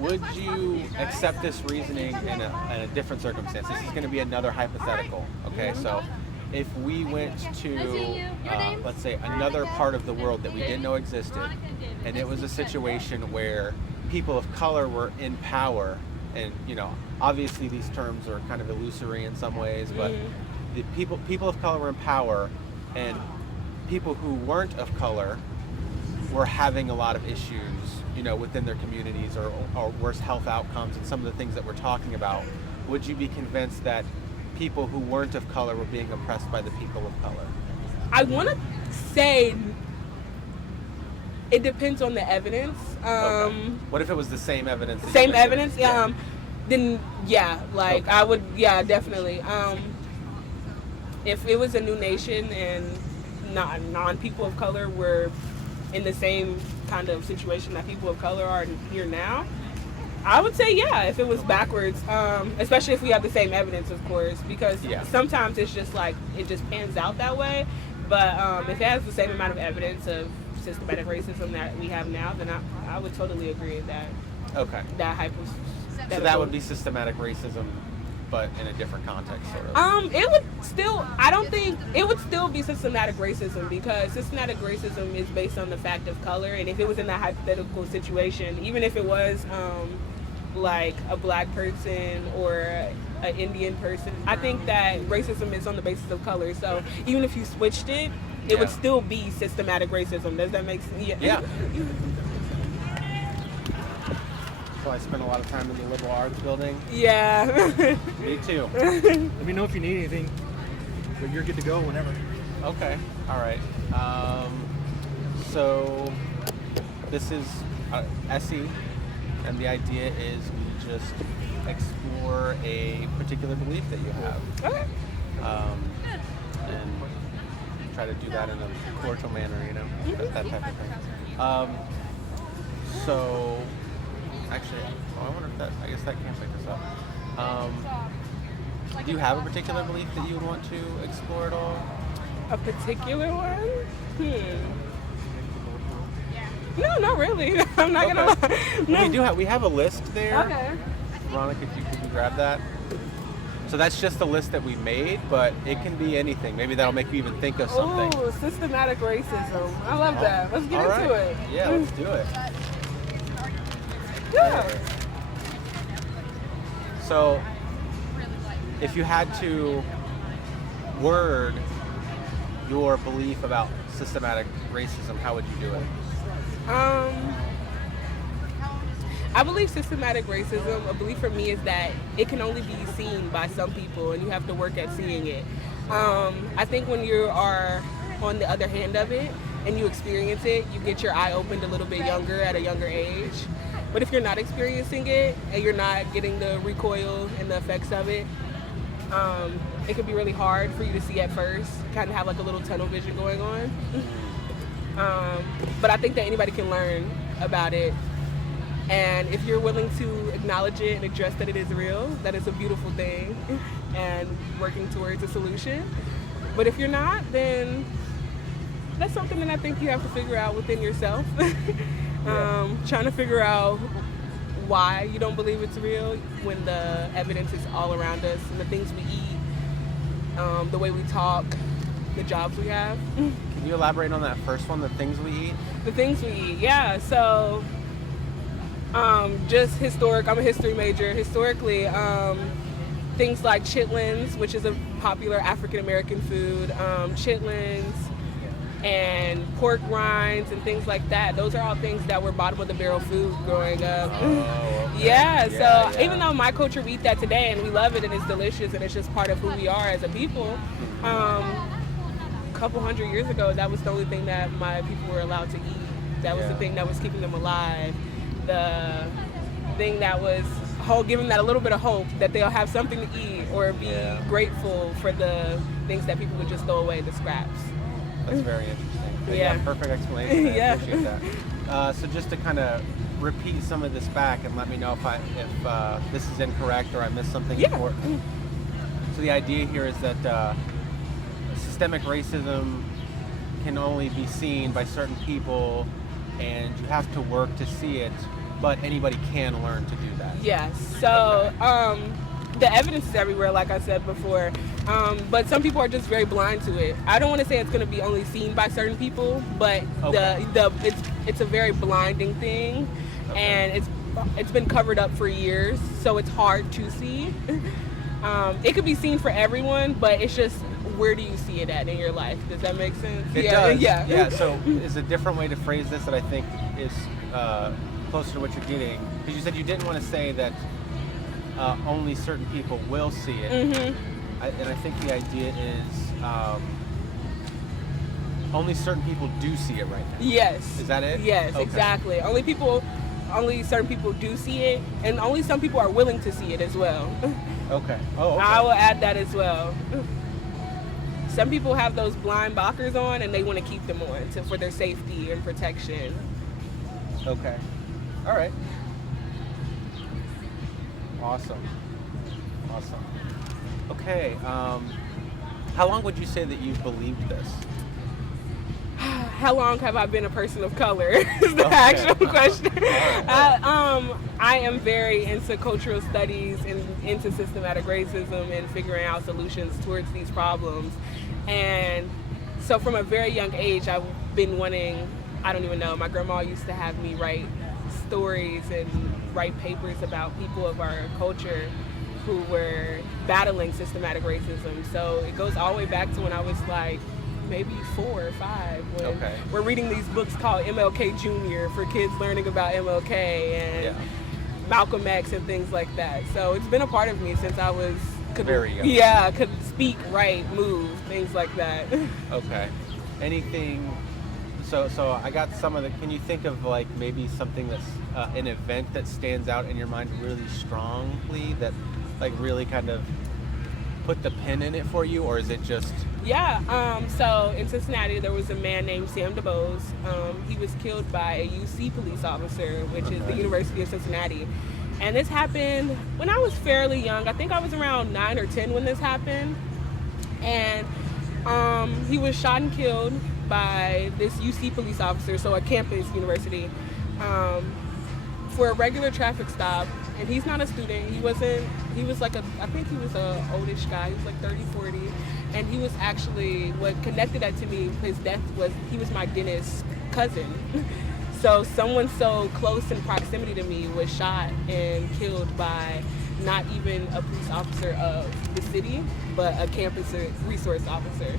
would you accept this reasoning in a different circumstance? This is going to be another hypothetical. Okay, so if we went to, let's say, another part of the world that we didn't know existed, and it was a situation where people of color were in power, and obviously these terms are kind of illusory in some ways, but the people of color were in power, and people who weren't of color were having a lot of issues, within their communities, or worse health outcomes, and some of the things that we're talking about. Would you be convinced that people who weren't of color were being oppressed by the people of color? I want to say it depends on the evidence. Okay. What if it was the same evidence? Same evidence? Then yeah, like okay. I would, definitely. If it was a new nation and non-people of color were in the same kind of situation that people of color are here now, I would say if it was backwards, especially if we have the same evidence, of course, because sometimes it's just like it just pans out that way. But if it has the same amount of evidence of systematic racism that we have now, then I would totally agree with that. Okay. So that would be systematic racism, but in a different context, sort of. It would still, I don't think, it would still be systematic racism, because systematic racism is based on the fact of color, and if it was in that hypothetical situation, even if it was like a black person or an Indian person, I think that racism is on the basis of color. So even if you switched it, it would still be systematic racism. Does that make sense? Yeah. So I spent a lot of time in the liberal arts building. Yeah. Me too. Let me know if you need anything, but you're good to go whenever. Okay. All right. So this is SE, and the idea is we just explore a particular belief that you have. Okay. And try to do that in a cordial manner, that type of thing. So, actually, I wonder if I guess that can't pick us up. Do you have a particular belief that you would want to explore at all? A particular one? No, not really. I'm not gonna lie. No. We have a list there. Okay. Veronica, could you grab that? So that's just the list that we made, but it can be anything. Maybe that'll make you even think of something. Ooh, systematic racism. I love that. Let's get into it. Yeah, let's do it. Yeah. So, if you had to word your belief about systematic racism, how would you do it? I believe systematic racism, a belief for me is that it can only be seen by some people, and you have to work at seeing it. I think when you are on the other hand of it and you experience it, you get your eye opened a little bit younger at a younger age. But if you're not experiencing it and you're not getting the recoil and the effects of it, it can be really hard for you to see at first, kind of have like a little tunnel vision going on. But I think that anybody can learn about it. And if you're willing to acknowledge it and address that it is real, that it's a beautiful thing, and working towards a solution. But if you're not, then that's something that I think you have to figure out within yourself. Trying to figure out why you don't believe it's real when the evidence is all around us, and the things we eat, the way we talk, the jobs we have. Can you elaborate on that first one, the things we eat? The things we eat, yeah. So just I'm a history major. Historically, things like chitlins, which is a popular African-American food, chitlins and pork rinds and things like that. Those are all things that were bottom of the barrel food growing up. Oh, okay. So even though my culture, we eat that today and we love it and it's delicious and it's just part of who we are as a people, a couple hundred years ago, that was the only thing that my people were allowed to eat. That was the thing that was keeping them alive. The thing that was giving that a little bit of hope that they'll have something to eat or be grateful for the things that people would just throw away, the scraps. That's very interesting. Perfect explanation. I appreciate that. So just to kind of repeat some of this back and let me know if this is incorrect or I missed something important. So the idea here is that systemic racism can only be seen by certain people, and you have to work to see it but anybody can learn to do that. Yes. So the evidence is everywhere, like I said before. But some people are just very blind to it. I don't want to say it's going to be only seen by certain people, but it's a very blinding thing, and it's been covered up for years, so it's hard to see. It could be seen for everyone, but it's just, where do you see it at in your life? Does that make sense? It does. Yeah. So is a different way to phrase this that I think is closer to what you're getting, because you said you didn't want to say that only certain people will see it. And I think the idea is only certain people do see it right now. Yes. Is that it? Yes, okay. Exactly. Only certain people do see it, and only some people are willing to see it as well. Okay. Oh, okay. I will add that as well. Some people have those blind blockers on, and they want to keep them on for their safety and protection. Okay. All right. Awesome. Okay. How long would you say that you've believed this? How long have I been a person of color is the actual question. I am very into cultural studies and into systematic racism and figuring out solutions towards these problems. And so from a very young age, I've been wanting, I don't even know, my grandma used to have me write stories and write papers about people of our culture who were battling systematic racism. So it goes all the way back to when I was like maybe 4 or 5 when we're reading these books called MLK Jr. for kids learning about MLK and Malcolm X and things like that. So it's been a part of me since I was very young. Yeah, could speak, write, move, things like that. Okay. Anything? So I got some of the. Can you think of like maybe something that's an event that stands out in your mind really strongly that like really kind of put the pin in it for you, or is it just? Yeah. So in Cincinnati, there was a man named Sam DuBose. He was killed by a UC police officer, which is the University of Cincinnati. And this happened when I was fairly young. I think I was around 9 or 10 when this happened. And he was shot and killed by this UC police officer, so a campus university, for a regular traffic stop. And he's not a student. He was like I think he was a oldish guy. He was like 30, 40. And he was actually, what connected that to me, his death was, he was my dentist's cousin. So someone so close in proximity to me was shot and killed by not even a police officer of the city, but a campus resource officer.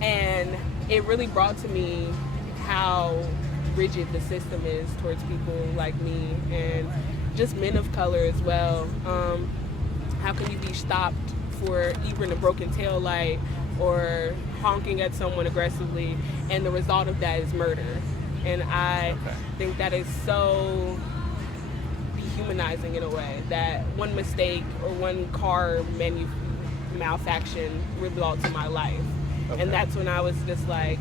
And it really brought to me how rigid the system is towards people like me and just men of color as well. How can you be stopped for even a broken tail light or honking at someone aggressively, and the result of that is murder? And I think that is so dehumanizing in a way, that one mistake or one car malfunction results in my life. And that's when I was just like,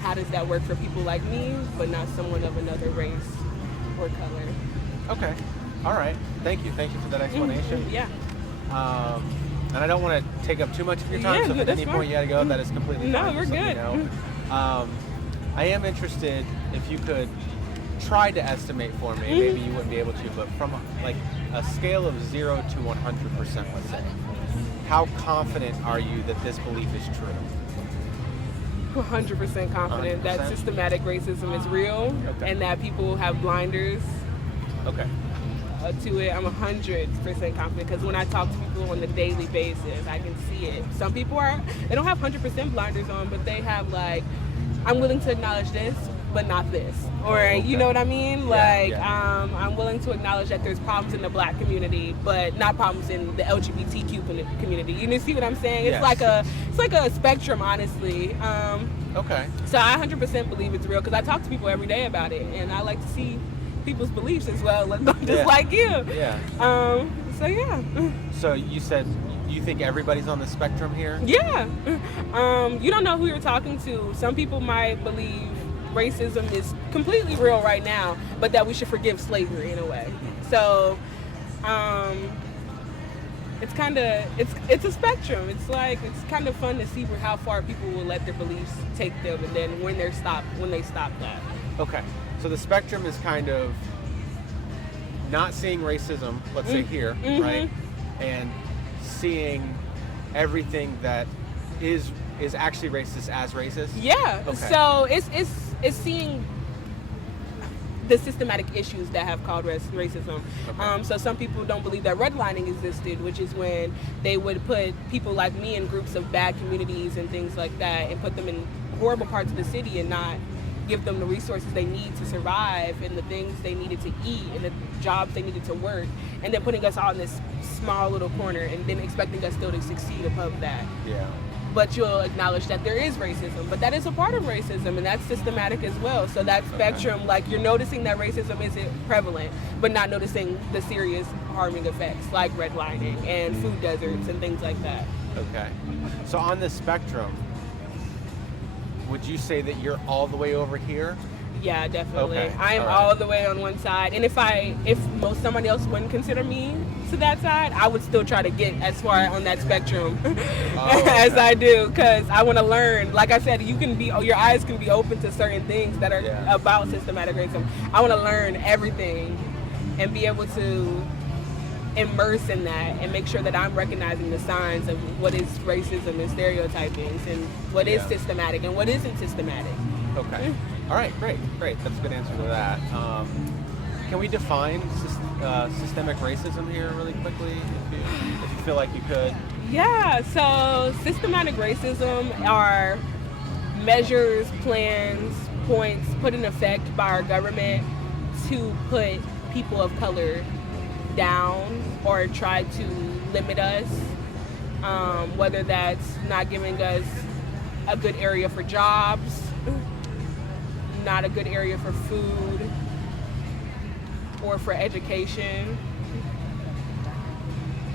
how does that work for people like me, but not someone of another race or color? Okay. All right. Thank you for that explanation. Yeah. And I don't want to take up too much of your time, so if at any point you got to go, that is completely fine. No, we're good. I am interested if you could try to estimate for me, maybe you wouldn't be able to, but from like a scale of 0 to 100%, let's say, how confident are you that this belief is true? 100% confident 100%? that systematic racism is real and that people have blinders to it. I'm 100% confident because when I talk to people on a daily basis, I can see it. Some people they don't have 100% blinders on, but they have like, I'm willing to acknowledge this, but not this. Or, you know what I mean? I'm willing to acknowledge that there's problems in the Black community, but not problems in the LGBTQ community. You see what I'm saying? It's like a spectrum, honestly. So I 100% believe it's real because I talk to people every day about it, and I like to see people's beliefs as well, just like you. So you said you think everybody's on the spectrum here? Yeah. You don't know who you're talking to. Some people might believe racism is completely real right now, but that we should forgive slavery in a way. So it's a spectrum. It's kind of fun to see how far people will let their beliefs take them, and then when they stop that. Okay. So the spectrum is kind of not seeing racism, let's say here, right, and seeing everything that is actually racist as racist. Yeah. Okay. So it's seeing the systematic issues that have caused racism. Okay. So some people don't believe that redlining existed, which is when they would put people like me in groups of bad communities and things like that, and put them in horrible parts of the city and not give them the resources they need to survive and the things they needed to eat and the jobs they needed to work, and then putting us all in this small little corner and then expecting us still to succeed above that. Yeah. But you'll acknowledge that there is racism, but that is a part of racism, and that's systematic as well. So that spectrum, like, you're noticing that racism isn't prevalent, but not noticing the serious harming effects like redlining and food deserts and things like that. Okay. So on the spectrum, would you say that you're all the way over here? Yeah, definitely. Okay. I am all the way on one side, and if somebody else wouldn't consider me to that side, I would still try to get as far on that spectrum as I do, because I want to learn. Like I said, your eyes can be open to certain things that are about systematic racism. I want to learn everything and be able to immerse in that and make sure that I'm recognizing the signs of what is racism and stereotypings and what is systematic and what isn't systematic. Okay. All right, great. That's a good answer to that. Can we define systemic racism here really quickly, if you feel like you could? Yeah, so systematic racism are measures, plans, points put in effect by our government to put people of color down or try to limit us, whether that's not giving us a good area for jobs, not a good area for food, or for education.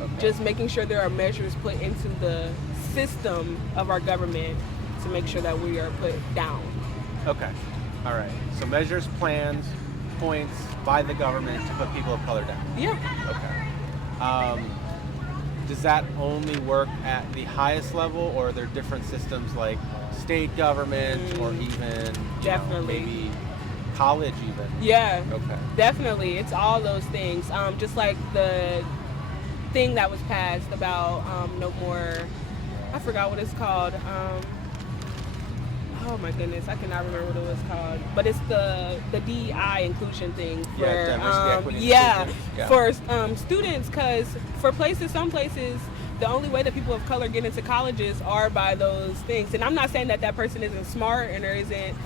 Okay. Just making sure there are measures put into the system of our government to make sure that we are put down. Okay. All right. So measures, plans, points by the government to put people of color down. Yeah. Okay. Does that only work at the highest level, or are there different systems like state government or even Definitely. Maybe college even? Yeah. Okay. Definitely. It's all those things. Just like the thing that was passed about no more, I forgot what it's called. Oh my goodness, I cannot remember what it was called. But it's the DEI inclusion thing for diversity, equity, inclusion. for students, because for some places, the only way that people of color get into colleges are by those things. And I'm not saying that person isn't smart and or isn't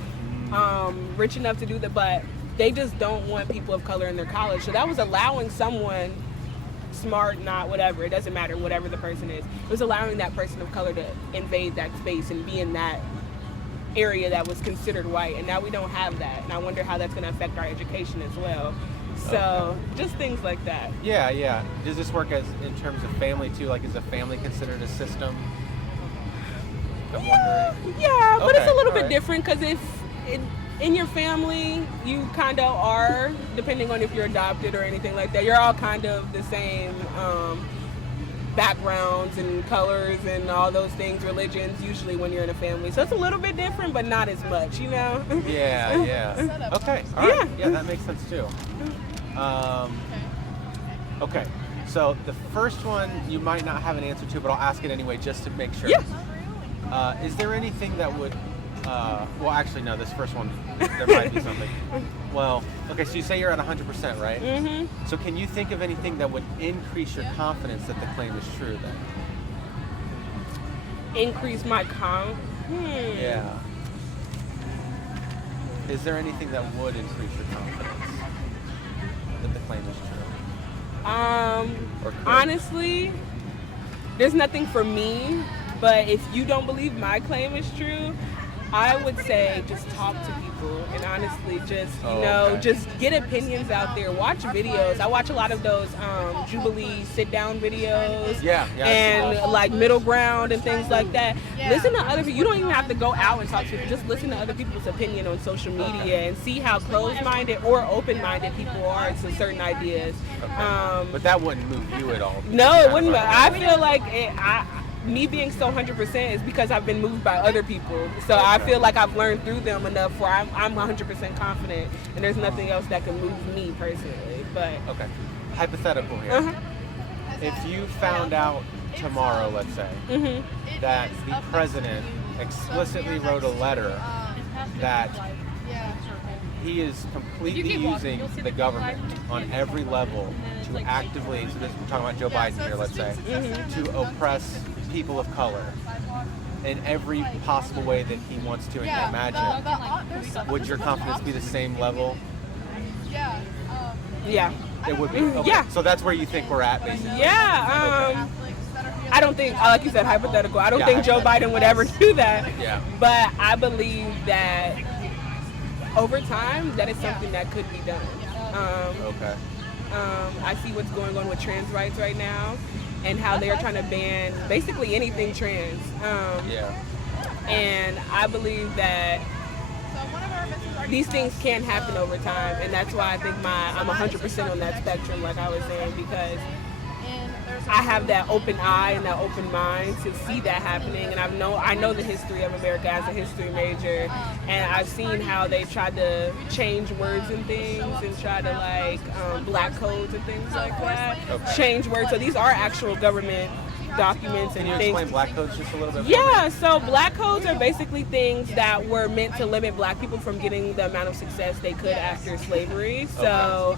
rich enough to do that, but they just don't want people of color in their college. So that was allowing someone smart, not whatever, it doesn't matter, whatever the person is. It was allowing that person of color to invade that space and be in that area that was considered white, and now we don't have that, and I wonder how that's going to affect our education as well. So just things like that. Yeah. Does this work as in terms of family too? Like, is a family considered a system? I'm wondering. Yeah, but it's a little bit right. different, because in your family, you kind of are, depending on if you're adopted or anything like that, you're all kind of the same backgrounds and colors and all those things, religions, usually when you're in a family. So it's a little bit different, but not as much, you know? Yeah. Okay. All right. Yeah, that makes sense too. Okay. So the first one you might not have an answer to, but I'll ask it anyway just to make sure. Yeah. Is there anything that would well, actually, no, this first one, there might be something. Well, okay, so you say you're at 100%, right? Mm-hmm. So can you think of anything that would increase your confidence that the claim is true then? Increase my Yeah. Is there anything that would increase your confidence that the claim is true? Or could? Honestly, there's nothing for me, but if you don't believe my claim is true, I would say just talk to people and honestly just, just get opinions out there. Watch videos. I watch a lot of those Jubilee sit-down videos and like middle ground and things like that. Listen to other people. You don't even have to go out and talk to people. Just listen to other people's opinion on social media and see how closed-minded or open-minded people are to certain ideas. But that wouldn't move you at all? No, it wouldn't. I feel like me being so 100% is because I've been moved by other people. So I feel like I've learned through them enough where I'm 100% confident, and there's nothing else that can move me personally. but Okay. Hypothetical here. uh-huh. If you found out tomorrow, let's say, that the president explicitly wrote a letter that he is completely using the government on every level to actively, so this, we're talking about Joe Biden here, let's say, to oppress people of color in every possible way that he wants to and can imagine, would your confidence be the same level? Yeah. It would be? Okay. Yeah. So that's where you think we're at, basically? Yeah. I don't think, like you said, hypothetical. I don't Yeah, think Joe Biden would ever do that. Yeah. But I believe that over time, that is something that could be done. Okay. I see what's going on with trans rights right now and how they're trying to ban basically anything trans. Yeah. And I believe that these things can happen over time, and that's why I think I'm 100% on that spectrum, like I was saying, because I have that open eye and that open mind to see that happening, and I know the history of America as a history major, and I've seen how they tried to change words and things and try to like black codes and things like that. Okay. Change words. So these are actual government documents and Can you things. explain black codes just a little bit? Yeah, so black codes are basically things that were meant to limit black people from getting the amount of success they could after slavery. So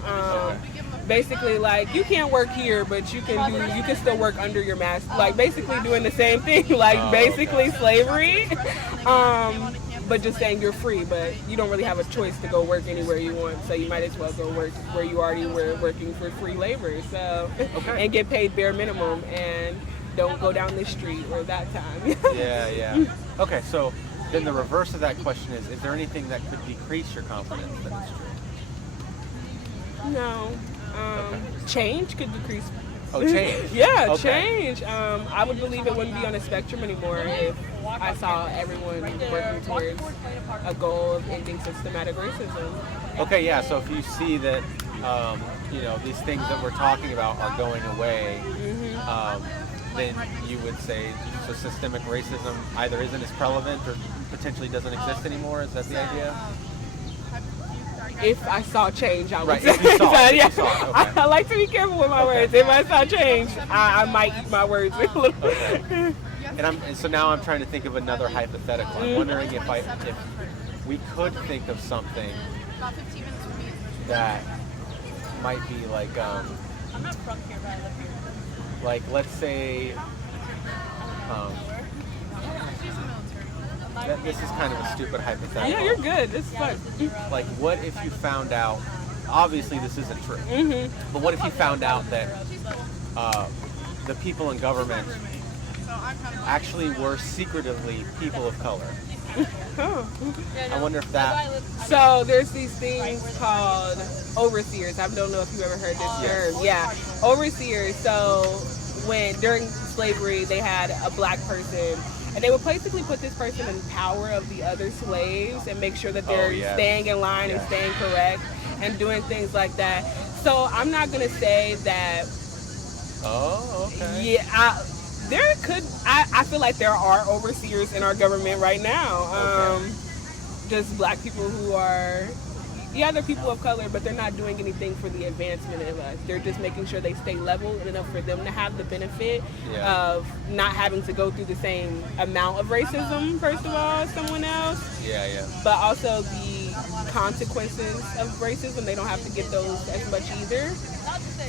basically, like, you can't work here, but you can still work under your master. Like, basically doing the same thing, like basically slavery. But just saying you're free, but you don't really have a choice to go work anywhere you want, so you might as well go work where you already were working for free labor. So and get paid bare minimum and don't go down this street or that time. Yeah. Okay, so then the reverse of that question is there anything that could decrease your confidence that it's true? No. Change could decrease. Oh, change. Yeah, Okay. change. I would believe it wouldn't be on a spectrum anymore if I saw everyone working towards a goal of ending systematic racism. Okay, yeah, so if you see that, these things that we're talking about are going away, then you would say so systemic racism either isn't as prevalent or potentially doesn't exist anymore. Is that the idea? If I saw change, I would Right, say. if you saw it, Yeah. if you saw it, okay. I like to be careful with my words. If I saw change, I might eat my words a little. Okay. And so now I'm trying to think of another hypothetical. I'm wondering if we could think of something that might be like let's say this is kind of a stupid hypothetical. Yeah, you're good. This is fun. Like, what if you found out, obviously this isn't true, but what if you found out that the people in government actually were secretively people of color? I wonder if that... So there's these things called overseers. I don't know if you've ever heard this term. Yeah, overseers. So when during slavery they had a black person, and they would basically put this person in power of the other slaves and make sure that they're staying in line and staying correct and doing things like that. So I'm not gonna say that. Oh, okay. Yeah, I feel like there are overseers in our government right now. Just black people who are, they're people of color, but they're not doing anything for the advancement of us. They're just making sure they stay level enough for them to have the benefit of not having to go through the same amount of racism, first of all, as someone else. Yeah. But also the consequences of racism, they don't have to get those as much either.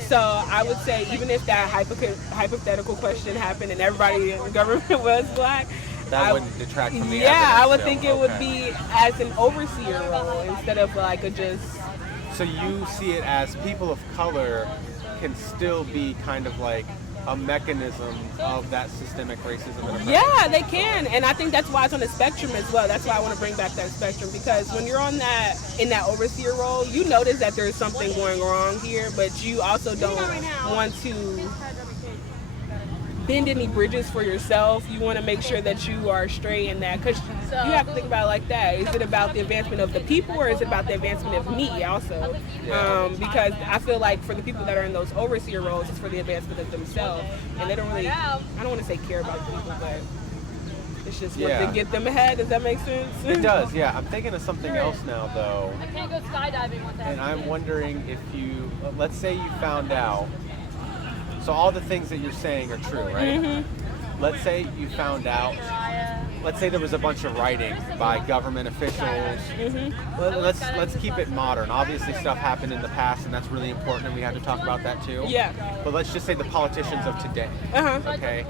So I would say even if that hypothetical question happened and everybody in the government was black, that wouldn't detract from the evidence. I would still. think it would be as an overseer role instead of like a just... So you see it as people of color can still be kind of like a mechanism of that systemic racism. Yeah, they can, and I think that's why it's on the spectrum as well. That's why I want to bring back that spectrum, because when you're in that overseer role, you notice that there's something going wrong here, but you also don't want to bend any bridges for yourself. You want to make sure that you are straight in that, because you have to think about it like that. Is it about the advancement of the people, or is it about the advancement of me also? Because I feel like for the people that are in those overseer roles, it's for the advancement of themselves, and they don't really, I don't want to say care about people, but It's just Yeah. what to get them ahead. Does that make sense? It does, yeah. I'm thinking of something else now, though. I can't go skydiving with that. And I'm wondering if you, let's say you found out, so all the things that you're saying are true, right? Mm-hmm. Let's say you found out, let's say there was a bunch of writing by government officials. Mm-hmm. Let's keep it modern. Obviously stuff happened in the past and that's really important and we have to talk about that too. Yeah. But let's just say the politicians of today. Uh-huh. Okay?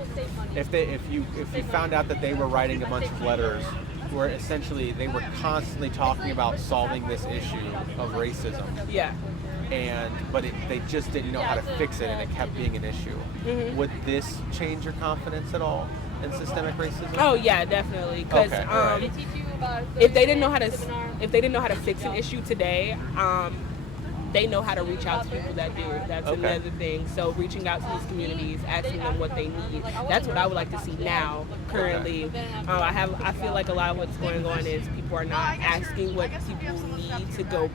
If you found out that they were writing a bunch of letters where essentially they were constantly talking about solving this issue of racism. Yeah. But they just didn't know how to fix it and it kept being an issue. Mm-hmm. Would this change your confidence at all in systemic racism? Oh yeah, definitely. Because Okay, all right. if they didn't know how to fix an issue today, they know how to reach out to people that do. That's Okay. another thing. So reaching out to these communities, asking them what they need. That's what I would like to see now. Currently, I feel like a lot of what's going on is people are not asking what people need to go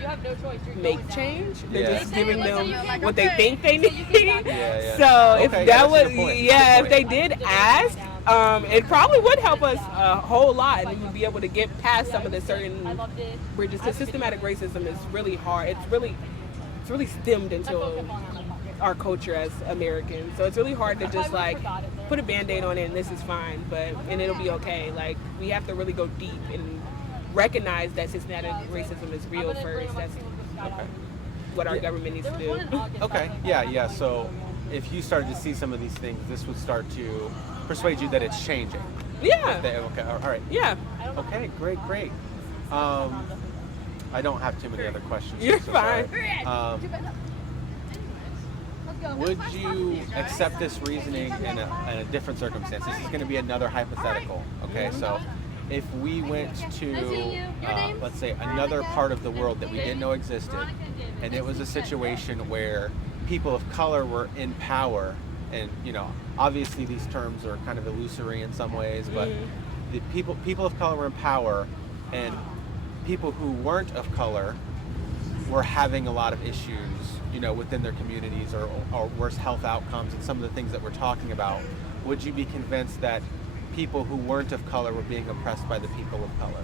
You have no choice. You're make going down. change. They're Yeah. just giving them what they think they need. Yeah. So if Okay, that that's a was, good point. yeah, Good if they point. did ask, it probably would help us a whole lot, and we would be able to get past some of the certain I loved it. bridges. Because systematic racism is really hard. It's really stemmed into our culture as Americans. So it's really hard to just like put a Band-Aid on it and this is fine, and it'll be okay. Like we have to really go deep and recognize that systematic racism is real first. That's Okay. what our government needs to do. Okay. Yeah. So if you started to see some of these things, this would start to persuade you that it's changing. Yeah. Okay. All right. Yeah. Okay. Great. I don't have too many other questions. You're so fine. sorry. Would you accept this reasoning in a different circumstance? This is going to be another hypothetical. Okay, so if we went to, let's say, another part of the world that we didn't know existed, and it was a situation where people of color were in power, and obviously these terms are kind of illusory in some ways, but the people of color were in power, and people who weren't of color were having a lot of issues, within their communities or worse health outcomes and some of the things that we're talking about. Would you be convinced that people who weren't of color were being oppressed by the people of color?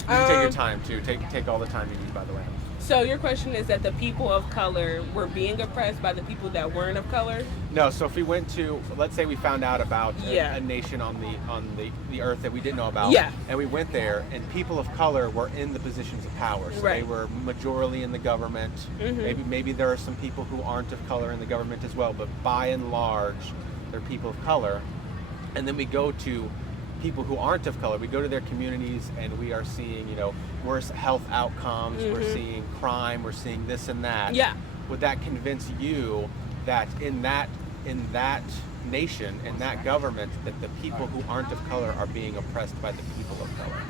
You can take your time too. Take all the time you need, by the way. So your question is that the people of color were being oppressed by the people that weren't of color? No, so if we went to, let's say we found out about Yeah. a nation on the earth that we didn't know about, Yeah. and we went there, and people of color were in the positions of power. So Right. they were majorly in the government. Maybe there are some people who aren't of color in the government as well, but by and large, they're people of color. And then we go to people who aren't of color. We go to their communities, and we are seeing, worse health outcomes. We're seeing crime. We're seeing this and that. Yeah. Would that convince you that in that nation, in that government, that the people who aren't of color are being oppressed by the people of color?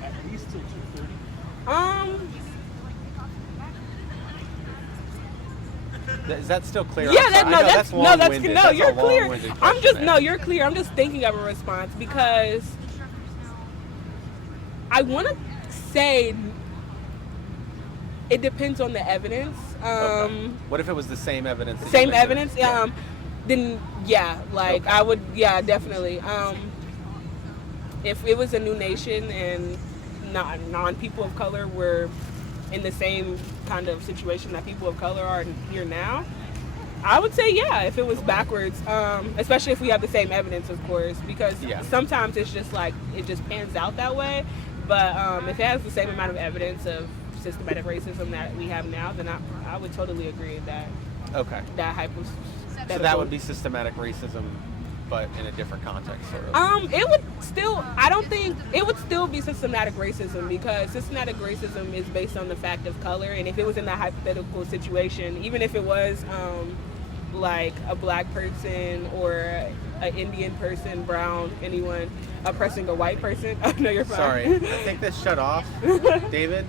Is that still clear? Yeah, I'm sorry. I know that's you're long-winded. That's a clear. long-winded question, man. You're clear. I'm just thinking of a response because I want to say it depends on the evidence. Okay. What if it was the same evidence? that you Same mentioned? evidence. Then yeah, like Okay. I would. Yeah, definitely. If it was a new nation and non-people of color were in the same kind of situation that people of color are here now, I would say yeah, if it was backwards, especially if we have the same evidence, of course, because sometimes it's just like it just pans out that way. But if it has the same amount of evidence of systematic racism that we have now, then I would totally agree that Okay. hypothetical. So that would be systematic racism, but in a different context, sort of. It would still, I don't think, it would still be systematic racism because systematic racism is based on the fact of color. And if it was in that hypothetical situation, even if it was like a black person or an Indian person, brown, anyone, oppressing a white person. Oh, no, you're fine. Sorry, I think this shut off. David?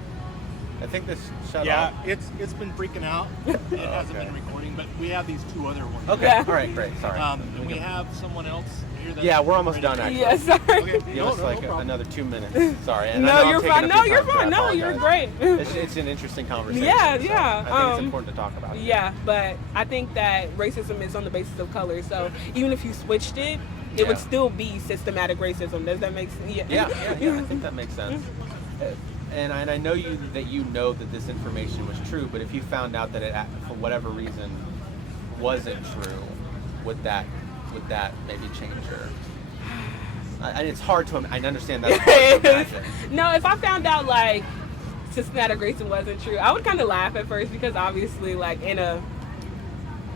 I think this shut Yeah, off. it's been freaking out. It hasn't okay. been recording, but we have these two other ones. Okay. Yeah. All right. Great. Sorry. And we have someone else here. That's Yeah, we're almost ready. done actually. Yeah, sorry. Okay. Give No, us no, like no problem. another 2 minutes. Sorry. And I No, know I'm you're taking fine. up No, your you're time, so I fine. No, you're apologize. great. It's an interesting conversation. Yeah, so yeah, I think it's um, important to talk about. Yeah, but I think that racism is on the basis of color. So even if you switched it, it would Yeah. still be systematic racism. Does that make sense? Yeah, I think that makes sense. And I know that you know that this information was true, but if you found out that it, for whatever reason, wasn't true, would that maybe change your? And it's hard to. I understand that's hard to imagine. No, if I found out like systematic racism wasn't true, I would kind of laugh at first because obviously like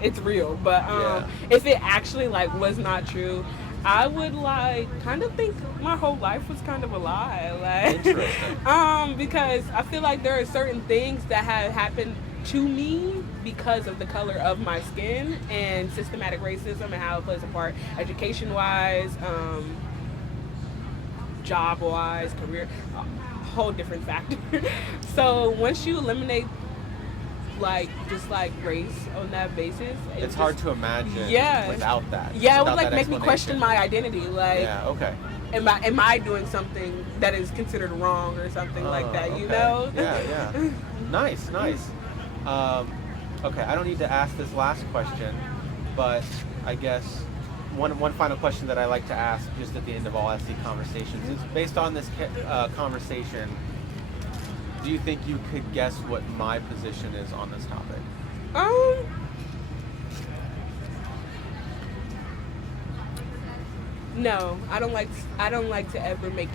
it's real. But Yeah. if it actually like was not true, I would like kind of think my whole life was kind of a lie. Like, Interesting. because I feel like there are certain things that have happened to me because of the color of my skin and systematic racism and how it plays a part education wise, job wise, career, a whole different factor. So once you eliminate like just like race on that basis, It's hard to imagine Yeah. without that. Yeah, it without would like that make me question explanation. my identity. Like, Yeah. Okay. am I doing something that is considered wrong or something like that? Okay. You know? Yeah. Nice. Okay, I don't need to ask this last question, but I guess one final question that I like to ask just at the end of all SE conversations is based on this conversation. Do you think you could guess what my position is on this topic? No, I don't like to ever make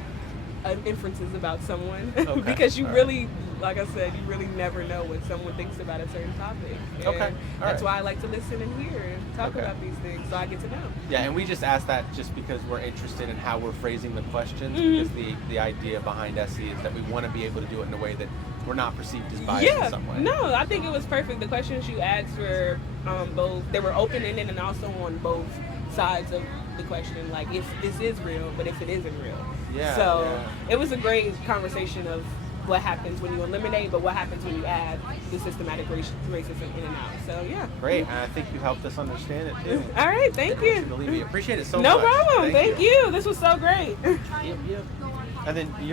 inferences about someone Okay, because you all right. really, like I said, you really never know what someone thinks about a certain topic. And Okay, all that's right. why I like to listen and hear and talk Okay. about these things so I get to know. Yeah, and we just ask that just because we're interested in how we're phrasing the questions. Mhm. Because the idea behind SE is that we want to be able to do it in a way that we're not perceived as biased Yeah, in some way. no, I think it was perfect. The questions you asked were both, they were open-ended and also on both sides of the question, like if this is real, but if it isn't real. Yeah, So yeah. it was a great conversation of what happens when you eliminate, but what happens when you add the systematic racism in and out. So yeah. Great, and I think you helped us understand it too. All right, thank you. Believe me, appreciate it so No much. problem. Thank you. This was so great. And then